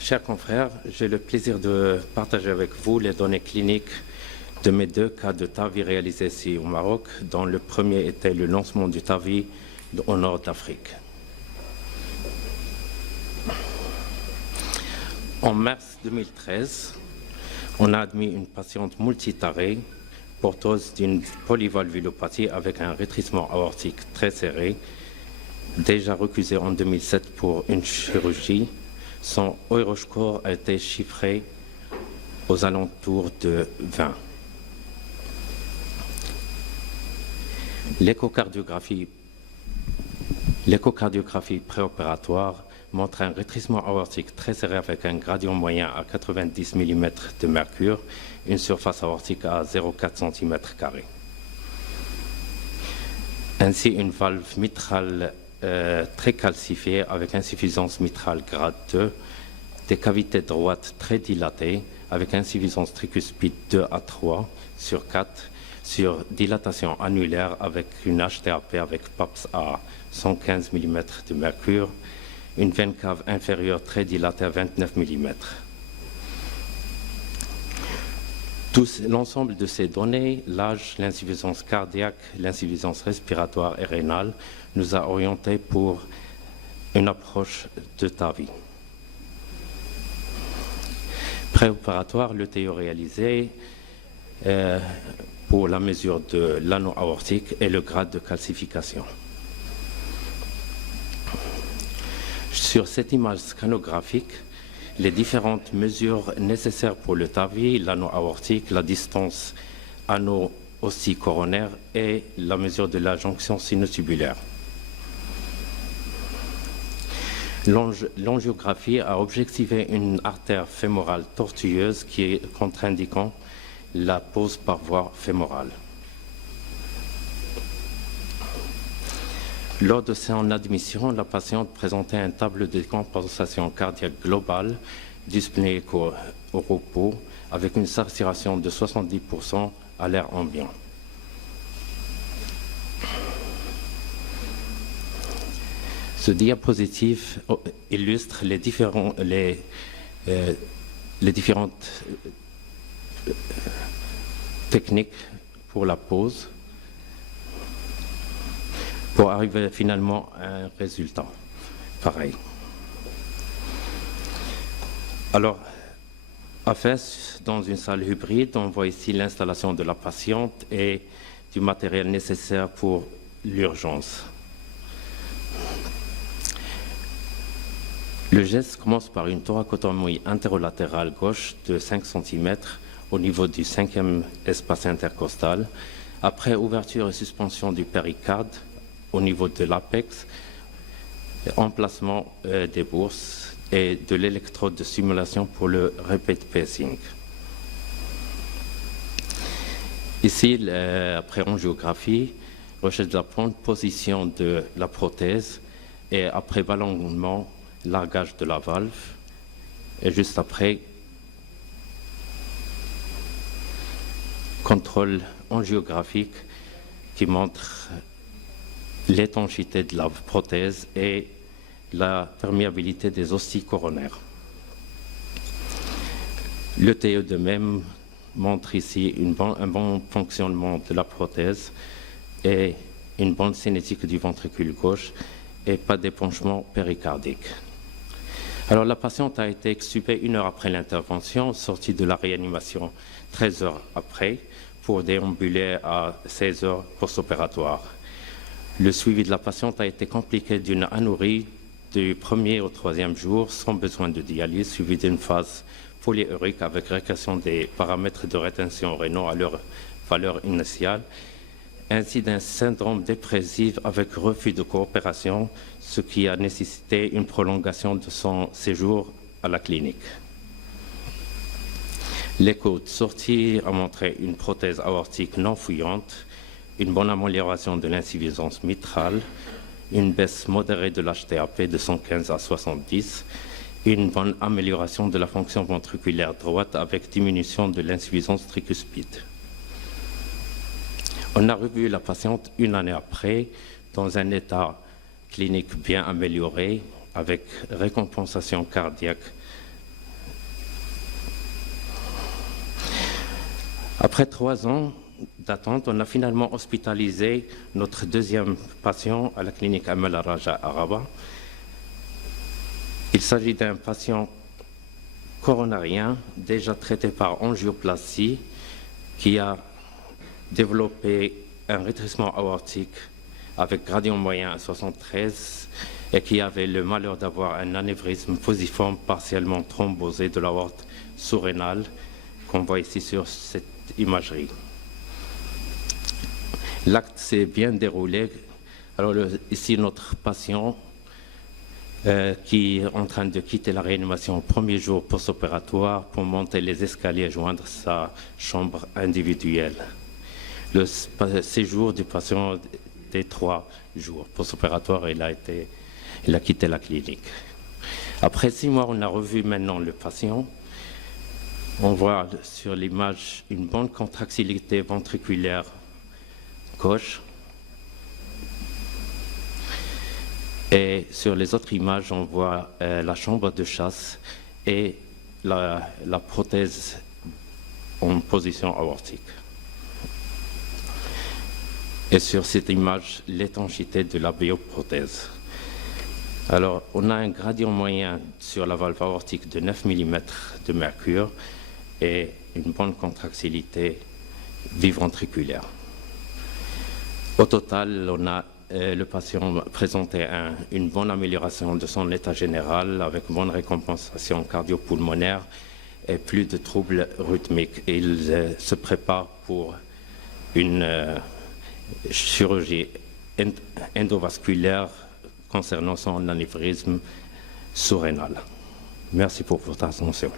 Chers confrères, j'ai le plaisir de partager avec vous les données cliniques de mes 2 cas de TAVI réalisés ici au Maroc, dont le premier était le lancement du TAVI au nord d'Afrique. En mars 2013, on a admis une patiente multitarée porteuse d'une polyvalvulopathie avec un rétrécissement aortique très serré, déjà recusée en 2007 pour une chirurgie. Son Euroscore a été chiffré aux alentours de 20. L'échocardiographie préopératoire montre un rétrécissement aortique très serré avec un gradient moyen à 90 mm de mercure, une surface aortique à 0,4 cm². Ainsi, une valve mitrale très calcifiée avec insuffisance mitrale grade 2, des cavités droites très dilatées avec insuffisance tricuspide 2 à 3 sur 4, sur dilatation annulaire avec une HTAP avec PAPS à 115 mm de mercure, une veine cave inférieure très dilatée à 29 mm. L'ensemble de ces données, l'âge, l'insuffisance cardiaque, l'insuffisance respiratoire et rénale, nous a orientés pour une approche de TAVI. Préopératoire, le TO réalisé pour la mesure de l'anneau aortique et le grade de calcification. Sur cette image scanographique, les différentes mesures nécessaires pour le TAVI, l'anneau aortique, la distance anneau aussi coronaire et la mesure de la jonction sinotubulaire. L'angiographie a objectivé une artère fémorale tortueuse qui est contre-indiquant la pose par voie fémorale. Lors de son admission, la patiente présentait un tableau de décompensation cardiaque globale dyspnéique au repos avec une saturation de 70% à l'air ambiant. Ce diapositive illustre les différentes techniques pour la pose pour arriver finalement à un résultat pareil. Alors, à FES, dans une salle hybride, on voit ici l'installation de la patiente et du matériel nécessaire pour l'urgence. Le geste commence par une thoracotomie interlatérale gauche de 5 cm au niveau du 5e espace intercostal. Après ouverture et suspension du péricarde au niveau de l'apex, emplacement des bourses et de l'électrode de stimulation pour le repeat pacing. Ici, après angiographie, recherche de la bonne position de la prothèse et après ballonnement, largage de la valve et juste après contrôle angiographique qui montre l'étanchéité de la prothèse et la perméabilité des osties coronaires. Le TE de même montre ici un bon fonctionnement de la prothèse et une bonne cinétique du ventricule gauche et pas d'épanchement péricardique. Alors la patiente a été extubée 1 heure après l'intervention, sortie de la réanimation 13 heures après pour déambuler à 16 heures post-opératoire. Le suivi de la patiente a été compliqué d'une anurie du 1er au 3e jour sans besoin de dialyse, suivi d'une phase polyurique avec régression des paramètres de rétention rénaux à leur valeur initiale, ainsi d'un syndrome dépressif avec refus de coopération, ce qui a nécessité une prolongation de son séjour à la clinique. L'écho de sortie a montré une prothèse aortique non fouillante, une bonne amélioration de l'insuffisance mitrale, une baisse modérée de l'HTAP de 115 à 70, une bonne amélioration de la fonction ventriculaire droite avec diminution de l'insuffisance tricuspide. On a revu la patiente 1 année après dans un état clinique bien amélioré avec récompensation cardiaque. Après 3 ans d'attente, on a finalement hospitalisé notre deuxième patient à la clinique Amal Al-Raja à Rabat. Il s'agit d'un patient coronarien déjà traité par angioplastie qui a développé un rétrécissement aortique avec gradient moyen à 73 et qui avait le malheur d'avoir un anévrisme fusiforme partiellement thrombosé de l'aorte sous-rénale qu'on voit ici sur cette imagerie. L'acte s'est bien déroulé. Alors ici notre patient qui est en train de quitter la réanimation au premier jour post-opératoire pour monter les escaliers et joindre sa chambre individuelle. Le séjour du patient des 3 jours post-opératoire, il a quitté la clinique. Après 6 mois, on a revu maintenant le patient. On voit sur l'image une bonne contractilité ventriculaire gauche. Et sur les autres images, on voit la chambre de chasse et la prothèse en position aortique. Et sur cette image, l'étanchéité de la bioprothèse. Alors, on a un gradient moyen sur la valve aortique de 9 mm de mercure et une bonne contractilité biventriculaire. Au total, le patient présentait une bonne amélioration de son état général avec bonne récompensation cardio-pulmonaire et plus de troubles rythmiques. Il se prépare pour une chirurgie endovasculaire concernant son anévrisme sous-rénal. Merci pour votre attention.